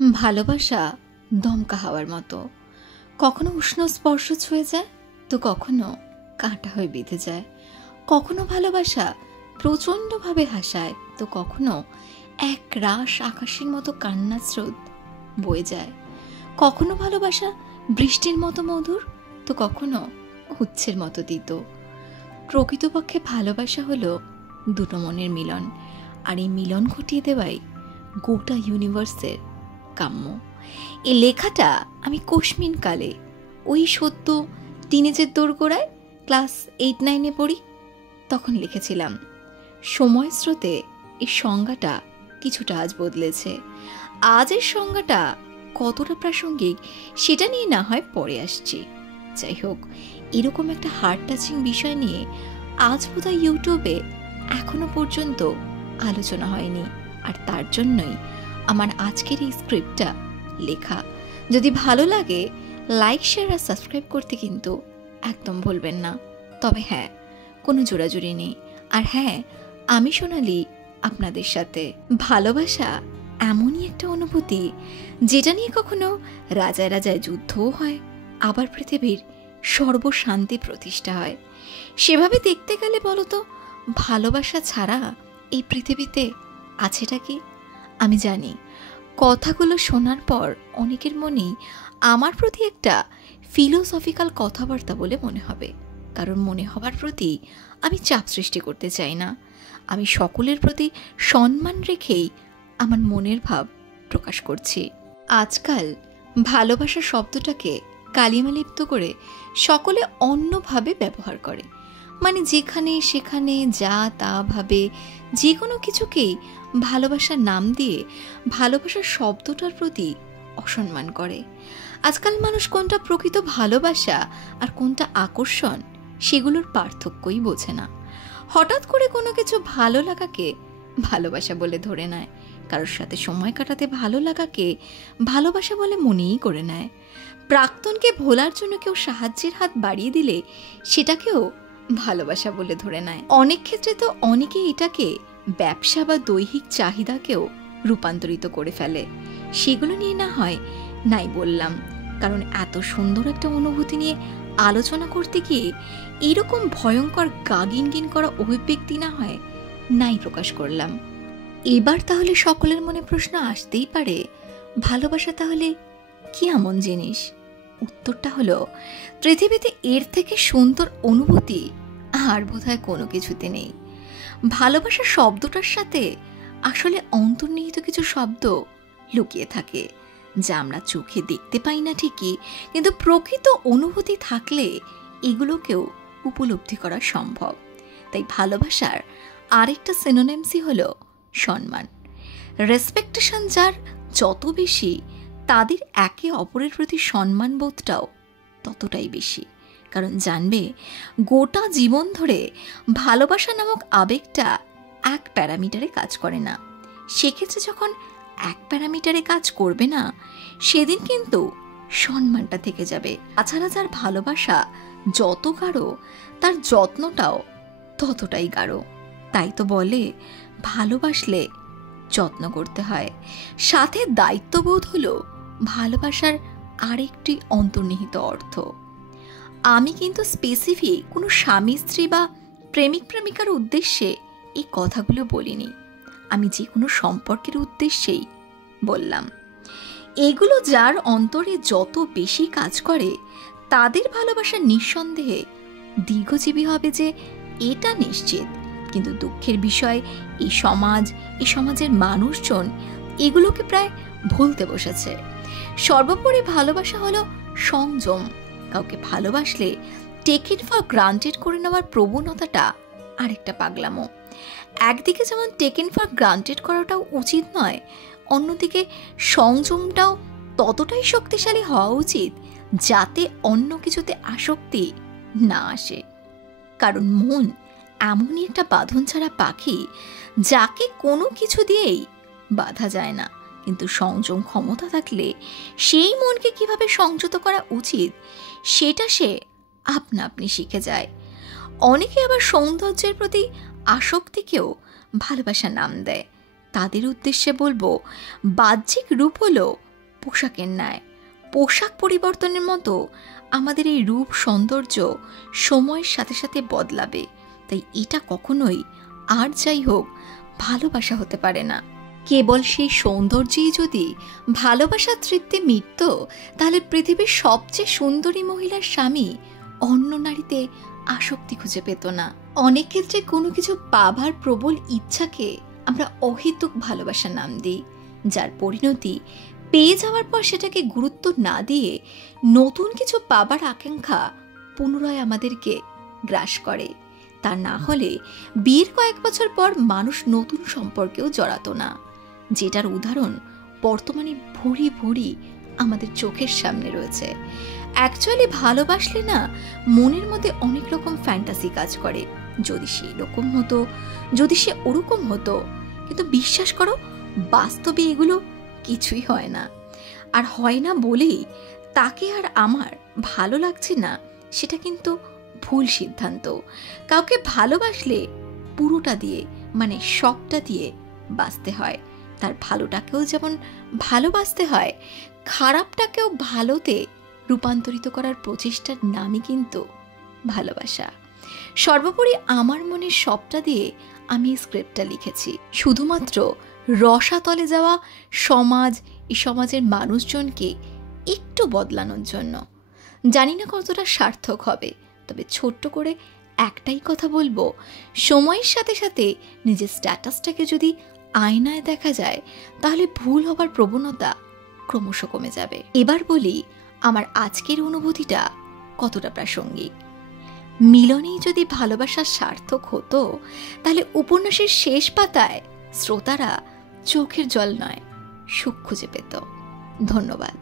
ভালোবাসা দমকা হাওয়ার মতো, কখনো উষ্ণ স্পর্শ ছুঁয়ে যায় তো কখনো কাঁটা হয়ে বিঁধে যায়। কখনো ভালোবাসা প্রচণ্ডভাবে হাসায় তো কখনো এক রাশ আকাশের মতো কান্নার স্রোত বয়ে যায়। কখনো ভালোবাসা বৃষ্টির মতো মধুর তো কখনো উচ্ছের মতো তিতো। প্রকৃতপক্ষে ভালোবাসা হলো দুটো মনের মিলন, আর এই মিলন ঘটিয়ে দেওয়াই গোটা ইউনিভার্সের কাম্য। এই লেখাটা আমি কোশমিন কালে ওই সদ্য টিনেজের দোরগোড়ায় ক্লাস 8-9 পড়ি, তখন লিখেছিলাম। সময় স্রোতে এই সংজ্ঞাটা কিছুটা আজ বদলেছে। আজের সংজ্ঞাটা কতটা প্রাসঙ্গিক সেটা নিয়ে না হয় পরে আসছি। যাই হোক, এরকম একটা হার্ট টাচিং বিষয় নিয়ে আজ বোধহয় ইউটিউবে এখনো পর্যন্ত আলোচনা হয়নি, আর তার জন্যই আমার আজকের এই স্ক্রিপ্টটা লেখা। যদি ভালো লাগে লাইক, শেয়ার আর সাবস্ক্রাইব করতে কিন্তু একদম ভুলবেন না। তবে হ্যাঁ, কোনো জোড়াজুড়ি নেই। আর হ্যাঁ, আমি সোনালি আপনাদের সাথে। ভালোবাসা এমনই একটা অনুভূতি যেটা নিয়ে কখনো রাজায় রাজায় যুদ্ধও হয়, আবার পৃথিবীর সর্বশান্তি প্রতিষ্ঠা হয়। সেভাবে দেখতে গেলে বলতো, ভালোবাসা ছাড়া এই পৃথিবীতে আছেটা কি? আমি জানি কথাগুলো শোনার পর অনেকের মনেই আমার প্রতি একটা ফিলোসফিক্যাল কথাবার্তা বলে মনে হবে, কারণ মনে হবার প্রতি আমি চাপ সৃষ্টি করতে চাই না। আমি সকলের প্রতি সম্মান রেখেই আমার মনের ভাব প্রকাশ করছি। আজকাল ভালোবাসা শব্দটাকে কালিমালিপ্ত করে সকলে অন্যভাবে ব্যবহার করে, মানে যেখানে সেখানে যা তা ভাবে যে কোনো কিছুকেই ভালোবাসার নাম দিয়ে ভালোবাসার শব্দটার প্রতি অসম্মান করে। আজকাল মানুষ কোনটা প্রকৃত ভালোবাসা আর কোনটা আকর্ষণ সেগুলোর পার্থক্যই বোঝে না। হঠাৎ করে কোনো কিছু ভালো লাগাকে ভালোবাসা বলে ধরে নেয়, কারোর সাথে সময় কাটাতে ভালো লাগাকে ভালোবাসা বলে মনেই করে নেয়। প্রাক্তনকে ভোলার জন্য কেউ সাহায্যের হাত বাড়িয়ে দিলে সেটাকেও ভালোবাসা বলে ধরে নেয়। অনেক ক্ষেত্রে তো অনেকে এটাকে ব্যবসা বা দৈহিক চাহিদাকেও রূপান্তরিত করে ফেলে। সেগুলো নিয়ে না হয় নাই বললাম, কারণ এত সুন্দর একটা অনুভূতি নিয়ে আলোচনা করতে গিয়ে এরকম ভয়ঙ্কর গা গিনগিন করা অভিব্যক্তি না হয় নাই প্রকাশ করলাম। এবার তাহলে সকলের মনে প্রশ্ন আসতেই পারে, ভালোবাসা তাহলে কি এমন জিনিস? উত্তরটা হলো, পৃথিবীতে এর থেকে সুন্দর অনুভূতি আর বোধহয় কোনো কিছুতে নেই। ভালোবাসা শব্দটার সাথে আসলে অন্তর্নিহিত কিছু শব্দ লুকিয়ে থাকে, যা আমরা চোখে দেখতে পাই না ঠিকই, কিন্তু প্রকৃত অনুভূতি থাকলে এগুলোকেও উপলব্ধি করা সম্ভব। তাই ভালোবাসার আরেকটা সিনোনিমসই হলো সম্মান। রেসপেক্টেশন যার যত বেশি, তাদের একে অপরের প্রতি সম্মান বোধটাও ততটাই বেশি। কারণ জানবে, গোটা জীবন ধরে ভালোবাসা নামক আবেগটা এক প্যারামিটারে কাজ করে না। সেক্ষেত্রে যখন এক প্যারামিটারে কাজ করবে না, সেদিন কিন্তু সম্মানটা থেকে যাবে। তাছাড়া যার ভালোবাসা যত গাঢ়, তার যত্নটাও ততটাই গাঢ়। তাই তো বলে, ভালোবাসলে যত্ন করতে হয়। সাথে দায়িত্ববোধ হলো ভালোবাসার আরেকটি অন্তর্নিহিত অর্থ। আমি কিন্তু স্পেসিফিক কোনো স্বামী স্ত্রী বা প্রেমিক প্রেমিকার উদ্দেশ্যে এই কথাগুলো বলিনি, আমি যে কোনো সম্পর্কের উদ্দেশ্যেই বললাম। এগুলো যার অন্তরে যত বেশি কাজ করে, তাদের ভালোবাসা নিঃসন্দেহে দীর্ঘজীবী হবে, যে এটা নিশ্চিত। কিন্তু দুঃখের বিষয়, এই সমাজের মানুষজন এগুলোকে প্রায় ভুলতে বসেছে। সর্বোপরি ভালোবাসা হলো সংযম। কাউকে ভালোবাসলে টেক ইট ফর গ্রান্টেড করে নেওয়ার প্রবণতাটা আরেকটা পাগলামো। একদিকে যেমন টেকেন ফর গ্রান্টেড করাটাও উচিত নয়, অন্যদিকে সংযমটাও ততটাই শক্তিশালী হওয়া উচিত যাতে অন্য কিছুতে আসক্তি না আসে। কারণ মন এমনই একটা বাঁধন ছাড়া পাখি, যাকে কোনো কিছু দিয়েই বাঁধা যায় না। কিন্তু সংযম ক্ষমতা থাকলে সেই মনকে কিভাবে সংযত করা উচিত সেটা সে আপনা আপনি শিখে যায়। অনেকে আবার সৌন্দর্যের প্রতি আসক্তিকেও ভালোবাসার নাম দেয়। তাদের উদ্দেশ্যে বলবো, বাহ্যিক রূপ হলো পোশাকের ন্যায়। পোশাক পরিবর্তনের মতো আমাদের এই রূপ সৌন্দর্য সময়ের সাথে সাথে বদলাবে, তাই এটা কখনোই আর যাই হোক ভালোবাসা হতে পারে না। কেবল সেই সৌন্দর্যেই যদি ভালোবাসার তৃপ্তি মিটত, তাহলে পৃথিবীর সবচেয়ে সুন্দরী মহিলার স্বামী অন্য নারীতে আসক্তি খুঁজে পেত না। অনেক ক্ষেত্রে কোনো কিছু পাবার প্রবল ইচ্ছাকে আমরা অহেতুক ভালোবাসার নাম দিই, যার পরিণতি পেয়ে যাওয়ার পর সেটাকে গুরুত্ব না দিয়ে নতুন কিছু পাবার আকাঙ্ক্ষা পুনরায় আমাদেরকে গ্রাস করে। তা না হলে বিয়ের কয়েক বছর পর মানুষ নতুন সম্পর্কেও জড়াতো না, যেটার উদাহরণ বর্তমানে ভুরি ভুরি আমাদের চোখের সামনে রয়েছে। অ্যাকচুয়ালি ভালোবাসলে না মনের মধ্যে অনেক রকম ফ্যান্টাসি কাজ করে, যদি সে এরকম হতো, যদি সে ওরকম হতো। কিন্তু বিশ্বাস করো, বাস্তবে এগুলো কিছুই হয় না। আর হয় না বলেই তাকে আর আমার ভালো লাগছে না, সেটা কিন্তু ভুল সিদ্ধান্ত। কাউকে ভালোবাসলে পুরোটা দিয়ে, মানে সবটা দিয়ে বাঁচতে হয়। তার ভালোটাকেও যেমন ভালোবাসতে হয়, খারাপটাকেও ভালোতে রূপান্তরিত করার প্রচেষ্টার নামই কিন্তু ভালোবাসা। সর্বোপরি আমার মনের সবটা দিয়ে আমি স্ক্রিপ্টটা লিখেছি শুধুমাত্র রসাতলে যাওয়া সমাজ, এই সমাজের মানুষজনকে একটু বদলানোর জন্য। জানি না কতটা সার্থক হবে, তবে ছোট্ট করে একটাই কথা বলবো, সময়ের সাথে সাথে নিজের স্ট্যাটাসটাকে যদি আয়নায় দেখা যায়, তাহলে ভুল হবার প্রবণতা ক্রমশ কমে যাবে। এবার বলি আমার আজকের অনুভূতিটা কতটা প্রাসঙ্গিক। মিলনেই যদি ভালোবাসা সার্থক হতো, তাহলে উপন্যাসের শেষ পাতায় শ্রোতারা চোখের জল নয়, সুখ খুঁজে পেত। ধন্যবাদ।